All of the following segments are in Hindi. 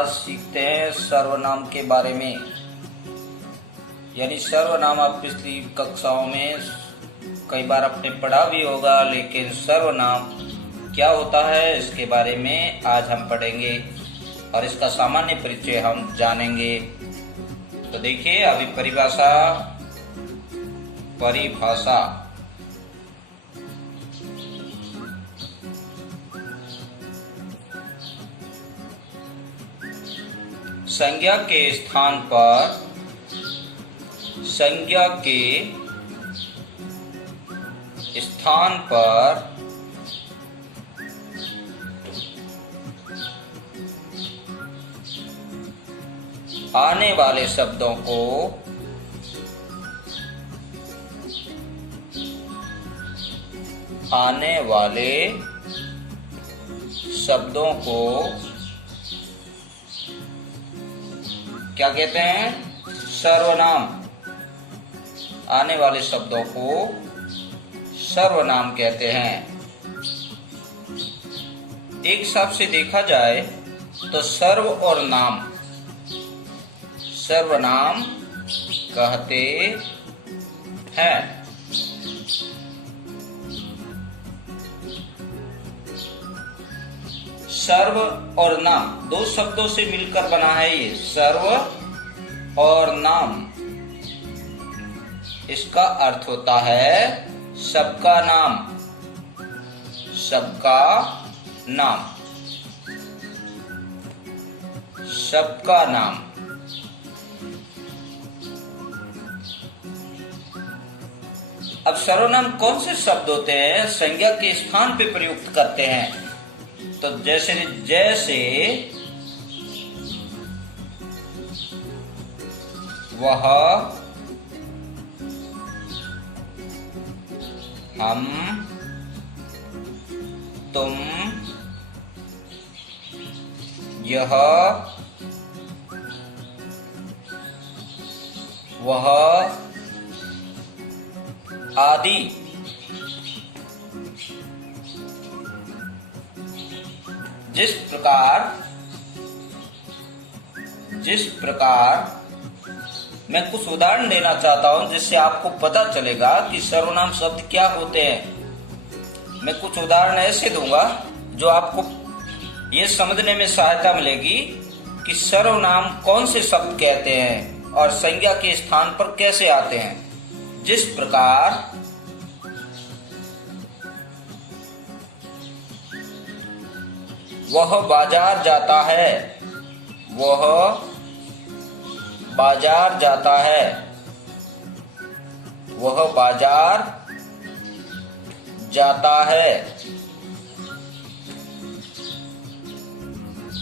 आज सीखते हैं सर्वनाम के बारे में। यानी सर्वनाम आप पिछली कक्षाओं में कई बार आपने पढ़ा भी होगा, लेकिन सर्वनाम क्या होता है इसके बारे में आज हम पढ़ेंगे और इसका सामान्य परिचय हम जानेंगे। तो देखिए, अभी परिभाषा संज्ञा के स्थान पर आने वाले शब्दों को क्या कहते हैं? सर्वनाम। आने वाले शब्दों को सर्वनाम कहते हैं। एक हिसाब से देखा जाए तो सर्व और नाम सर्वनाम कहते हैं। सर्व और नाम दो शब्दों से मिलकर बना है ये सर्व और नाम। इसका अर्थ होता है सबका नाम। अब सर्वनाम कौन से शब्द होते हैं संज्ञा के स्थान पे प्रयुक्त करते हैं? तो जैसे वह, हम, तुम, यह, वह आदि। जिस प्रकार मैं कुछ उदाहरण देना चाहता हूं जिससे आपको पता चलेगा कि सर्वनाम शब्द क्या होते हैं। मैं कुछ उदाहरण ऐसे दूंगा जो आपको ये समझने में सहायता मिलेगी कि सर्वनाम कौन से शब्द कहते हैं और संज्ञा के स्थान पर कैसे आते हैं। जिस प्रकार वह बाजार जाता है, वह बाजार जाता है, वह बाजार जाता है,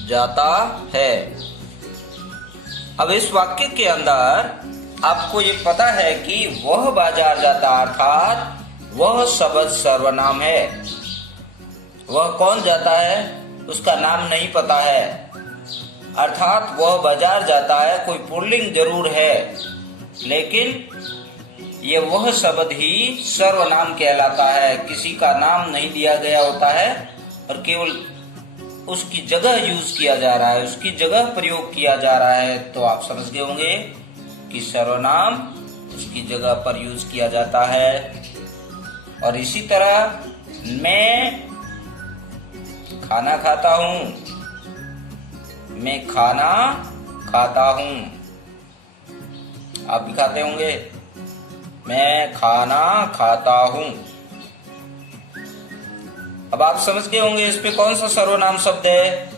जाता है। अब इस वाक्य के अंदर आपको ये पता है कि वह बाजार जाता अर्थात वह शब्द सर्वनाम है। वह कौन जाता है उसका नाम नहीं पता है, अर्थात वह बाजार जाता है कोई पुल्लिंग जरूर है, लेकिन ये वह शब्द ही सर्वनाम कहलाता है। किसी का नाम नहीं दिया गया होता है और केवल उसकी जगह यूज किया जा रहा है, उसकी जगह प्रयोग किया जा रहा है। तो आप समझ गए होंगे कि सर्वनाम उसकी जगह पर यूज किया जाता है। और इसी तरह मैं खाना खाता हूं, मैं खाना खाता हूं। आप भी खाते होंगे, मैं खाना खाता हूं। अब आप समझ गए होंगे इस पे कौन सा सर्वनाम शब्द है।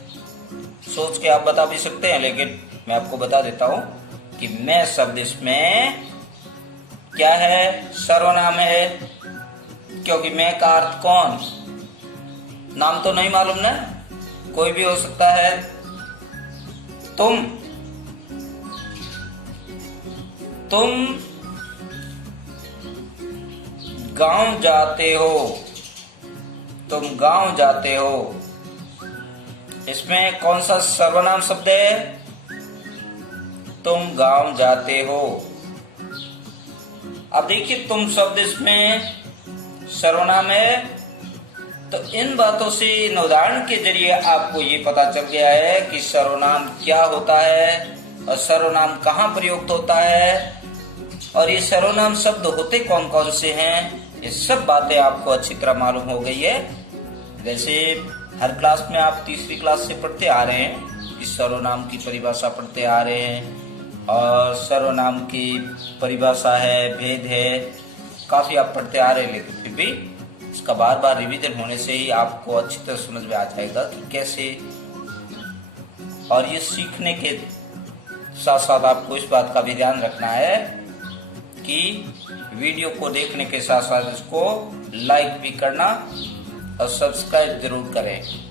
सोच के आप बता भी सकते हैं, लेकिन मैं आपको बता देता हूं कि मैं शब्द इसमें क्या है? सर्वनाम है, क्योंकि मैं का अर्थ कौन? नाम तो नहीं मालूम ना, कोई भी हो सकता है। तुम गांव जाते हो, तुम गांव जाते हो। इसमें कौन सा सर्वनाम शब्द है? तुम गांव जाते हो। अब देखिए, तुम शब्द इसमें सर्वनाम है तो इन बातों से, इन उदाहरण के जरिए आपको ये पता चल गया है कि सर्वनाम क्या होता है और सर्वनाम कहाँ प्रयुक्त होता है और ये सर्वनाम शब्द होते कौन कौन से हैं। ये सब बातें आपको अच्छी तरह मालूम हो गई है। वैसे हर क्लास में आप तीसरी क्लास से पढ़ते आ रहे हैं, इस सर्वनाम की परिभाषा पढ़ते आ रहे हैं और सर्वनाम की परिभाषा है, भेद है, काफी आप पढ़ते आ रहे हैं। लेकिन फिर भी इसका बार बार रिवीजन होने से ही आपको अच्छी तरह समझ में आ जाएगा कि कैसे। और ये सीखने के साथ साथ आपको इस बात का भी ध्यान रखना है कि वीडियो को देखने के साथ साथ इसको लाइक भी करना और सब्सक्राइब जरूर करें।